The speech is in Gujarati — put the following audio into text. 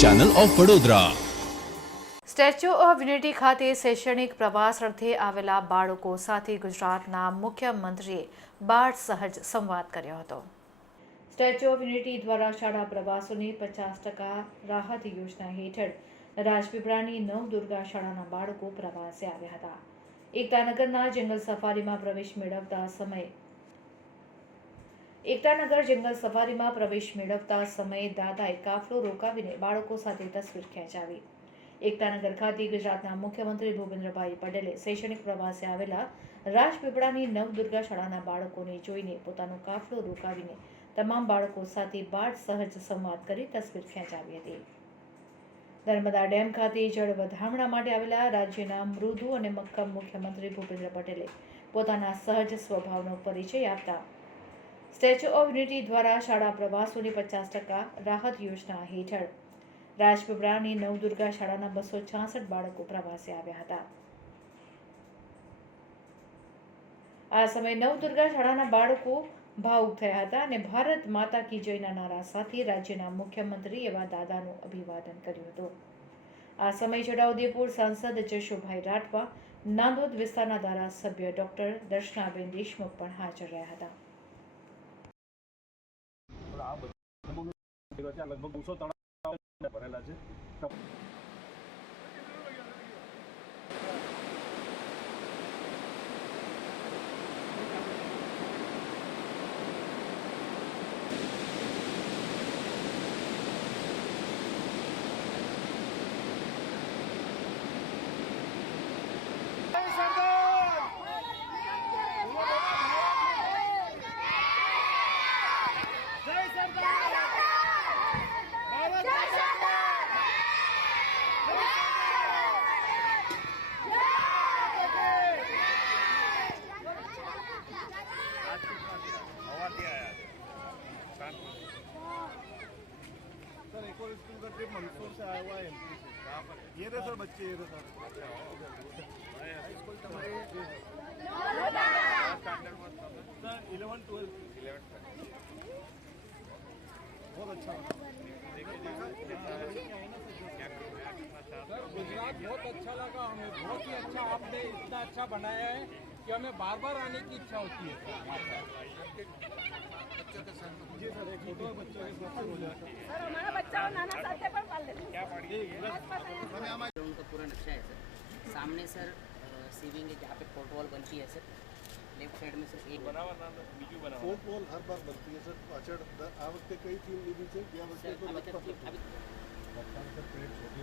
Channel of Vadodara. Statue of unity ખાતે શૈક્ષણિક પ્રવાસ અર્થે આવેલા બાળકો સાથે ગુજરાતના મુખ્યમંત્રીએ બાળ સહજ સંવાદ કર્યો હતો। સ્ટેચ્યુ ઓફ યુનિટી દ્વારા શાળા પ્રવાસોની 50% રાહત યોજના હેઠળ રાજપીપળાની નવદુર્ગા શાળાના બાળકો પ્રવાસે આવ્યા હતા। એકતાનગરના જંગલ સફારીમાં પ્રવેશ મેળવતા સમયે દાદાએ કાફલો રોકાવીને બાળકો સાથે તસવીર ખેંચાવી। એકતાનગર ખાતે ગુજરાતના મુખ્યમંત્રી ભૂપેન્દ્રભાઈ પટેલે શૈક્ષણિક પ્રવાસે આવેલા રાજપીપળાની નવદુર્ગા શાળાના બાળકોને જોઈને પોતાનો કાફલો રોકાવીને તમામ બાળકો સાથે બાળ સહજ સંવાદ કરી તસવીર ખેંચાવી હતી। નર્મદા ડેમ ખાતે જળ વધામણા માટે આવેલા રાજ્યના મૃદુ અને મક્કમ મુખ્યમંત્રી ભૂપેન્દ્ર પટેલે પોતાના સહજ સ્વભાવનો પરિચય આપતા સ્ટેચ્યુ ઓફ યુનિટી દ્વારા શાળા પ્રવાસોની 50% રાહત યોજના હેઠળ રાજપીપળાની નવદુર્ગા શાળાના 266 બાળકો પ્રવાસે આવ્યા હતા। આ સમયે નવદુર્ગા શાળાના બાળકો ભાવુક થયા હતા અને ભારત માતા કી જયના નારા સાથે રાજ્યના મુખ્યમંત્રી એવા દાદાનું અભિવાદન કર્યું હતું। આ સમયે છોટાઉદેપુર સાંસદ જશુભાઈ રાઠવા, નાંદોદ વિસ્તારના ધારાસભ્ય ડોક્ટર દર્શનાબેન દેશમુખ પણ હાજર રહ્યા હતા। લગભગ 200 ભરેલા છે। सर एक और स्कूल का ट्रिप मंदसौर से आया हुआ है एमपी से। कहाँ पर ये रहे सर बच्चे, ये रहे सर स्कूल तुम्हारे सर 11-12 बहुत अच्छा सर गुजरात बहुत अच्छा लगा हमें, बहुत ही अच्छा आपने इतना अच्छा बनाया है कि हमें बार बार आने की इच्छा होती है। जी सर एक फोटो बच्चों के साथ हो जाता है सर हमारा बच्चा और नाना साथ पर पाल लेते क्या पढ़िए उनका पूरा नक्शा है सर। सामने सर सीविंग है जहाँ पे फोर्ट वॉल बनती है सर। लेफ्ट साइड में सर एक बनावा फोर्ट वॉल हर बार बनती है सर। पाचड़ आ वक्त कई थीम लीधी है। सर अभी